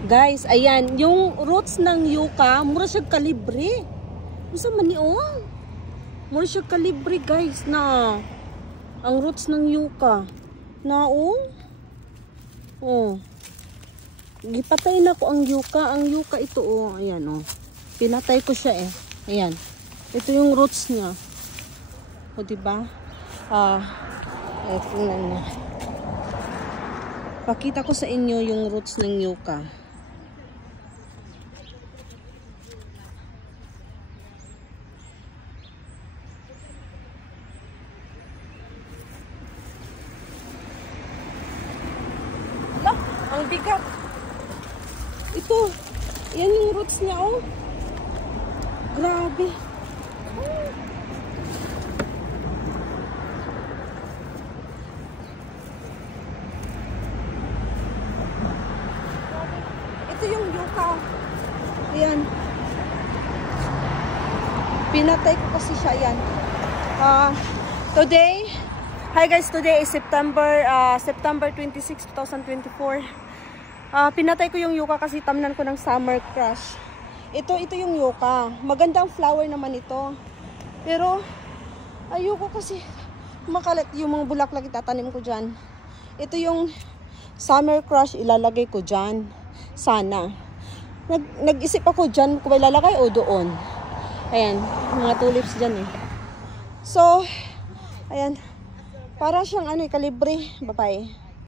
Guys, ayan, yung roots ng yucca, mura siya kalibre. Masa man ni mura siya kalibre, guys, na ang roots ng yucca. Na gipatay na ko ang yucca. Ang yucca ito, ayan, pinatay ko siya Ayan. Ito yung roots niya. O, diba? Tingnan niya. Pakita ko sa inyo yung roots ng yucca. Ala, ang bigat. Ito. Yan yung roots niya, Grabe. Ito yung yucca. Ayan. Pinatay ko kasi siya. Ayan. Today, hi guys, today is September 26, 2024. Pinatay ko yung yucca kasi tamnan ko ng summer crush. Ito yung yucca. Magandang flower naman ito. Pero, ayoko kasi makalat yung mga bulaklak itatanim ko dyan. Ito yung summer crush, ilalagay ko dyan. Sana. Nag-isip ako dyan kung ilalagay o doon. Ayan, mga tulips dyan So, ayan. Parang siyang kalibre. Bye-bye.